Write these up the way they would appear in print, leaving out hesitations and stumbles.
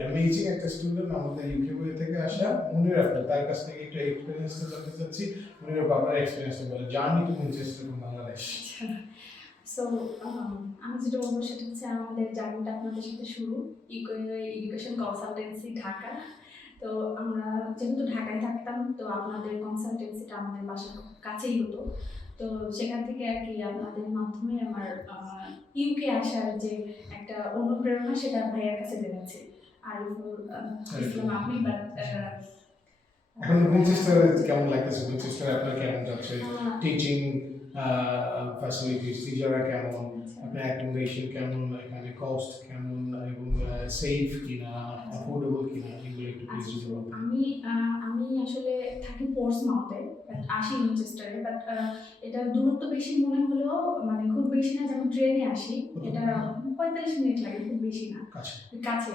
Amazing একটা student আমাদের UK বই থেকে আসা মনির আক্তার, তার কাছ থেকে একটু এক্সপিরিয়েন্সটা জানতে চাচ্ছি। মনির আপু, আপনার এক্সপিরিয়েন্সটা বলেন, journey to Manchester from Bangladesh. So আমি যেটা বলবো সেটা হচ্ছে আমাদের জার্নিটা আপনাদের সাথে শুরু এডুকেশন কনসালটেন্সি ঢাকা। তো আমরা যেহেতু ঢাকায় থাকতাম, তো আপনাদের কনসালটেন্সিটা আমাদের বাসার কাছেই হতো। তো সেখান থেকে আর কি আপনাদের মাধ্যমে আমার ইউকে আসার যে একটা অনুপ্রেরণা, সেটা ভাইয়ার কাছে জেনেছি। আরিফুল ইসলাম আপনি। বাট এখন ম্যানচেস্টার কেমন লাগতেছে? ম্যানচেস্টার আপনার কেমন যাচ্ছে? টিচিং ফ্যাসিলিটিস টিচাররা কেমন, আপনার অ্যাকোমোডেশন কেমন, এখানে কস্ট কেমন, এবং সেফ কিনা, অ্যাফোর্ডেবল কিনা, এগুলো একটু প্লিজ যদি বলতেন। আমি আসলে থাকি পোর্টসমাউথে, আসি ম্যানচেস্টারে। বাট এটা দূরত্ব বেশি মনে হলেও মানে খুব বেশি না, যেমন ট্রেনে আসি এটা 45 মিনিট লাগে, খুব বেশি না, কাছে।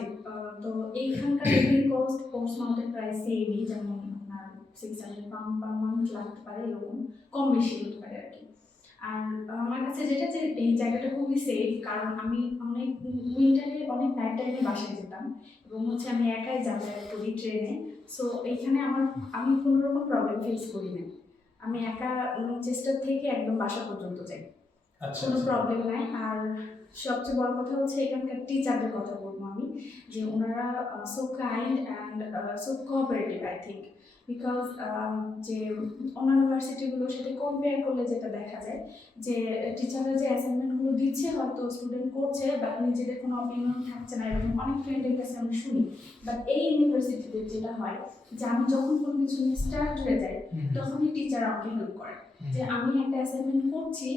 তো এইখানকার লিভিং কস্ট পোর্টসমাউথের প্রায় সেমই, যেমন আপনার 600 পাউন্ড পার মান্থ লাগতে পারে, এরকম কম বেশি হতে পারে আর কি। আর আমার কাছে যেটা যে এই জায়গাটা খুবই সেফ, কারণ আমি অনেক উইন্টারে অনেক নাইট টাইমে বাসায় যেতাম, এবং হচ্ছে আমি একাই যাতায়াত করি ট্রেনে। সো এইখানে আমি কোনো রকম প্রবলেম ফেস করি না। আমি একা ম্যানচেস্টার থেকে একদম বাসা পর্যন্ত যাই, কোনো প্রবলেম নাই। আর সবচেয়ে বড় কথা হচ্ছে এখানকার টিচারদের কথা বলবো আমি, যে ওনারা so kind and so cooperative, I think. Because যে অন্যান্য ইউনিভার্সিটিগুলোর সাথে কম্পেয়ার করলে যেটা দেখা যায়, যে টিচাররা যে অ্যাসাইনমেন্টগুলো দিচ্ছে হয়তো স্টুডেন্ট করছে, বা নিজেদের কোনো অপিনিয়ন থাকছে না, এরকম অনেক ফ্রেন্ডের কাছে আমি শুনি। বাট এই ইউনিভার্সিটিতে যেটা হয়, যে আমি যখন কোনো কিছু নিয়ে স্টার্ট হয়ে যাই, তখনই টিচার আমাকে হেল্প করে। যে আমি একটা অ্যাসাইনমেন্ট করছি,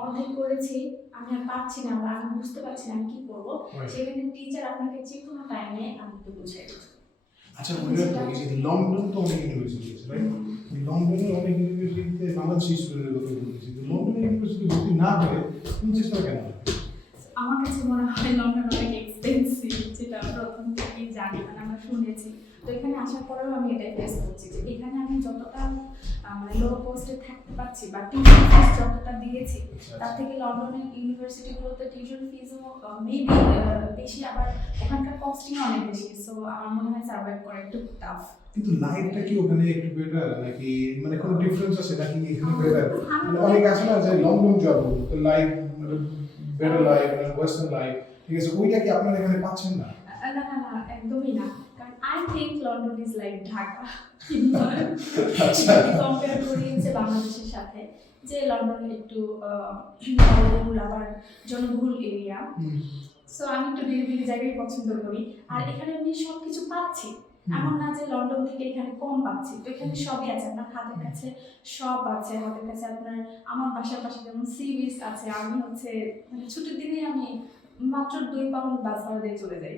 অর্ধেক করেছি, আমি আর পারছি না, বা আমি বুঝতে পারছি না আমি কি করবো, সেখানে টিচার আপনাকে যে কোনো টাইমে আমাকে বুঝাই দেবে। আচ্ছা, লন্ডন তো অনেক ইউনিভার্সিটি আছে, রাইট? লন্ডনের অনেক ইউনিভার্সিটিতে বাংলাদেশি স্টুডেন্টের কথা বলতেছি, তো লন্ডনের ইউনিভার্সিটি ভর্তি না করে ম্যানচেস্টার কেন? আমার কাছে মনে হয় লন্ডন অনেক এক্সপেন্সিভ, যেটা প্রথম থেকেই জানি, মানে আমরা শুনেছি। তো এখানে আসার পরেও আমি এটাই ফেস করছি, যে এখানে আমি যতটা মানে লো পোস্টে থাকতে পারছি বা টিউশন ফিস যতটা দিয়েছি, তার থেকে লন্ডনের ইউনিভার্সিটিগুলোতে টিউশন ফিসও মেবি বেশি, আবার ওখানকার কস্টিংও অনেক বেশি। সো আমার মনে হয় সার্ভাইভ করা একটু টাফ। কিন্তু লাইফটা কি ওখানে একটু বেটার, নাকি মানে কোনো ডিফারেন্স আছে নাকি এখানে বেটার? মানে অনেক আছে না যে লন্ডন যাব, তো লাইফ মানে বেটার লাইফ, ওয়েস্টার্ন লাইফ, ঠিক আছে, ওইটা কি আপনারা এখানে পাচ্ছেন না? না না না, একদমই না। কারণ I think London is like Dhaka, যদি কম্পেয়ার করি হচ্ছে বাংলাদেশের সাথে, যে লন্ডন একটু জনবহুল, আবার জনবহুল এরিয়া। সো আমি একটু নিরিবিলি জায়গায় পছন্দ করি। আর এখানে আমি সব কিছু পাচ্ছি, এমন না যে লন্ডন থেকে এখানে কম পাচ্ছি। তো এখানে সবই আছে, আপনার হাতের কাছে সব আছে, হাতের কাছে আপনার। আমার বাসার পাশে যেমন সি বিচ আছে, আমি হচ্ছে মানে ছুটির দিনে আমি মাত্র 2 পাউন্ড বাস ভাড়া দিয়ে চলে যাই।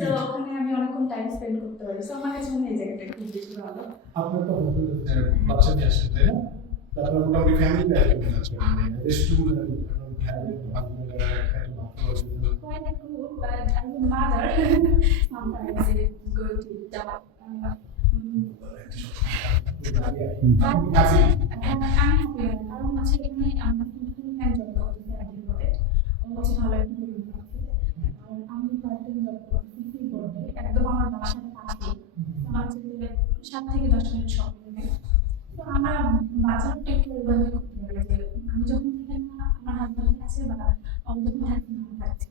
তো ওখানে আমি অনেকক্ষণ টাইম স্পেন্ড করতে পারি। সো আমার কাছে মনে হয় এই জায়গাটা খুব বেশি ভালো। আপনার তো বাচ্চা নিয়ে আসছেন, তাই না? তো আপনার মোটামুটি ফ্যামিলি প্ল্যান আছে, মানে student Quite cool, but as a mother, sometimes it's good to talk. আমি happy না, কারণ হচ্ছে এখানে আমরা ফুল টাইম জব করতেছি একদিন করে, হচ্ছে ভালো একটা বেতন পাচ্ছি। আর আমি পার্ট টাইম জব করতেছি বলতে একদম আমার বাসার পাশে, আমার হচ্ছে 7 থেকে 10 মিনিট সময় নেয়। তো আমরা বাচ্চাটা একটু ওইভাবে করতে পারি, যে আমি যখন থাকি না আমার হাজবেন্ড আছে, বা আমি যখন থাকি না আমি থাকছি।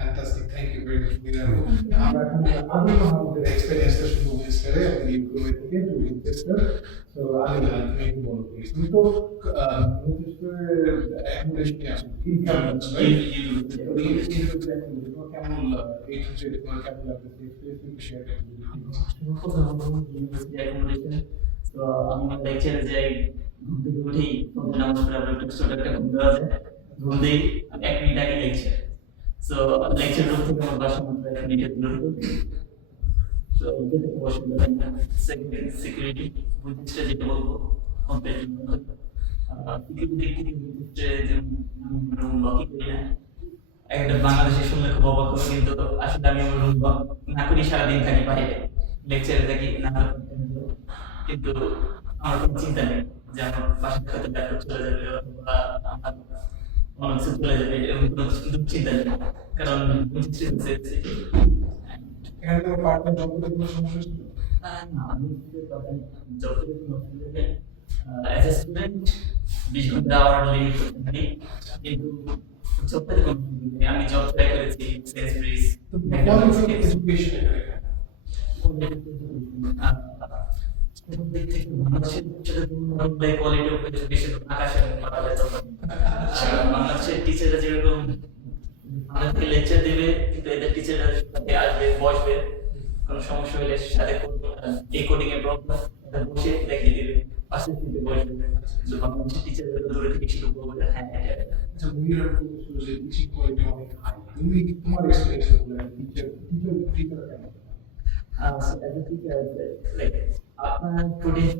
Fantastic, thank you very much, Mira. আমরা এখন আমাদের এক্সপেরিয়েন্সটা শুরু হয়েছে আপনি ইউকে থেকে টু ম্যানচেস্টার। সো আমি তুমি একটু বলো প্লিজ, তুমি তো ম্যানচেস্টারের অ্যাকোমোডেশন আছো, ইনকাম কেমন এই হচ্ছে তোমার কেমন লাগতেছে, এক্সপেরিয়েন্স শেয়ার করতে। তো আমি লেকচারে যাই, ঘুম থেকে উঠেই নামাজ পড়ে আমরা একটু ছোট একটা ঘুম দেওয়া যায়, ঘুম দিই 1 মিনিট আগে লেকচার। সো লেকচার রুম থেকে আমার বাসা মাত্র 1 মিনিটের দূরত্ব। তো ওইটা থেকে অসুবিধা হয় না। সিকিউরিটি বুঝতে যেটা বলবো সিকিউরিটি দিক থেকে বুঝতে যে রুম লকই করি না। একটা বাংলাদেশে শুনলে খুব অবাক হবে, কিন্তু আসলে আমি আমার রুম না করি, সারাদিন থাকি বাইরে, লেকচারে থাকি না, কিন্তু আমার কোনো চিন্তা নেই যে আমার বাসার খাতে ল্যাপটপ চলে যাবে বা আমার অনেক কিছু চলে যাবে, এরকম কোনো দুশ্চিন্তা নেই। কারণ এখানে কোনো পার্টনার জব করতে কোনো সমস্যা ছিল? না, আমি তখন জব করে অ্যাজ এ স্টুডেন্ট 20 ঘন্টা আওয়ারলি করতে পারি, কিন্তু জব পেতে কোনো problem নেই। আমি জব ট্রাই করেছি সেলসব্রিজ, তো কোয়ালিটি অফ এডুকেশন এখানে কোয়ালিটি অফ এডুকেশন আকাশের পাতালে তফাৎ। বাংলাদেশের টিচাররা যেরকম আমাদেরকে লেকচার দেবে, কিন্তু এদের টিচাররা সাথে আসবে, বসবে, কোনো সমস্যা হলে সাথে এই কোডিং এর প্রবলেম বসে দেখিয়ে দিবে, পাশে থেকে বসবে। কিন্তু বাংলাদেশের টিচাররা দূরে থেকে শুরু করবে, হ্যাঁ আচ্ছা মুনির যে টিচিং কোয়ালিটি অনেক হাই, তুমি তোমার এক্সপেরিয়েন্স বলে টিচার কেমন? as a teacher, like আপনার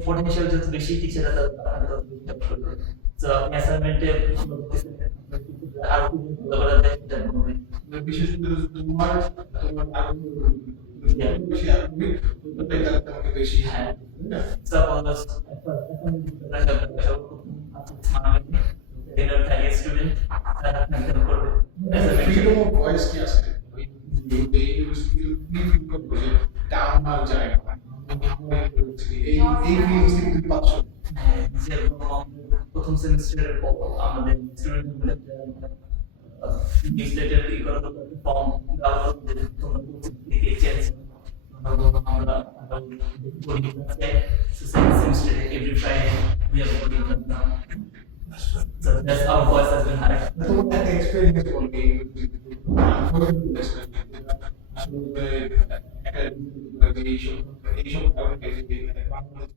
potential যত বেশি টিচাররা তত বেশি help করবে। So আপনি অ্যাসাইনমেন্টে আর কি ভালো করা যায় সেটা করবে। বিশেষ করে তোমার আগ্রহ বেশি আগ্রহী ওটাই তোমাকে বেশি হ্যাঁ। না? Suppose স্টুডেন্ট তারা help করবে। ফ্রিডম অফ ভয়েস কি আছে ওই ইউনিভার্সিটি ফ্রি টাউন আর যায় না এই ফিলিংস থেকে তুমি পাচ্ছ? যেরকম প্রথম সেমিস্টারের পর আমাদের স্টুডেন্টদের নিউজলেটার ই করার ফর্ম ডাউনলোড করে তোমরা থেকে চেঞ্জ আমরা সেকেন্ড সেমিস্টারে every Friday we are coding now. So that's our voice has been hired. তোমার একটা এক্সপেরিয়েন্স বলবে আসলে একটা এইসব কারণে বাংলাদেশ